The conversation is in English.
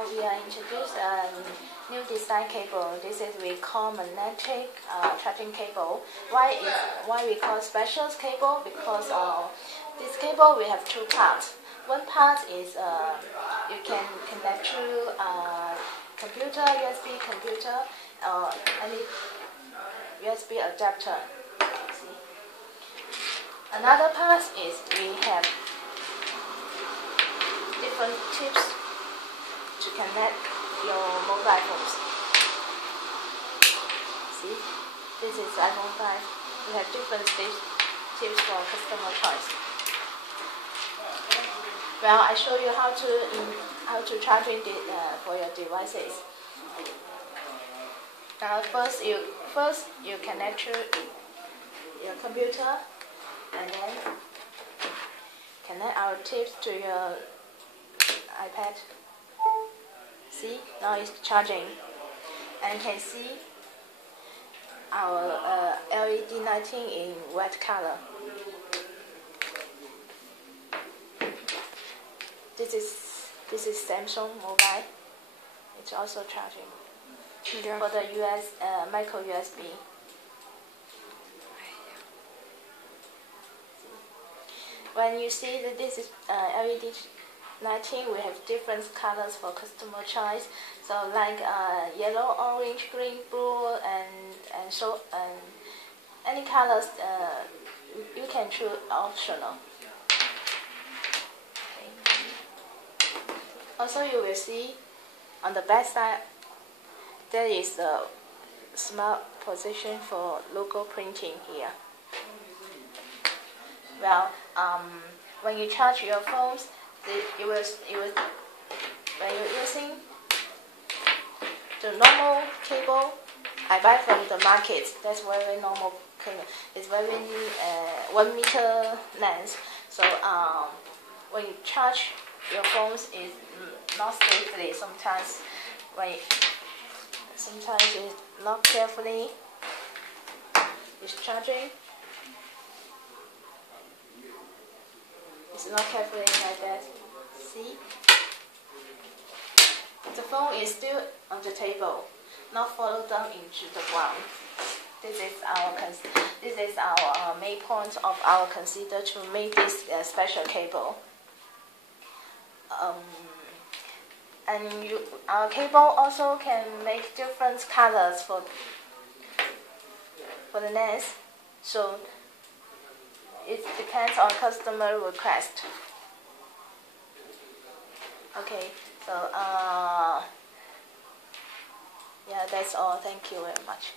now we are introduced a new design cable. This is we call magnetic charging cable. Why we call special cable? Because this cable we have two parts. One part is you can connect to computer, USB computer, or any USB adapter. See? Another part is we have different tips to connect your mobile phones. See, this is iPhone 5. We have different tips for customer choice. Well, I show you how to charging for your devices. First you connect to your computer, and then connect our tips to your iPad. See, now it's charging, and you can see our LED lighting in white color. This is Samsung mobile. It's also charging for the micro USB. When you see that this is LED lighting, we have different colors for customer choice. So like yellow, orange, green, blue, and any colors you can choose optional. Okay. Also, you will see on the back side there is a smart position for logo printing here. Well, when you charge your phones, when you're using the normal cable I buy from the market, that's very normal cable. It's very 1 meter length. So when you charge your phones, is not safely. Sometimes it's not carefully. It's charging. It's not carefully like that. See? The phone is still on the table, not falling down into the ground. This is our main point of our consider to make this special cable. Our cable also can make different colors for the lens. So it depends on customer request. Okay, so yeah, that's all. Thank you very much.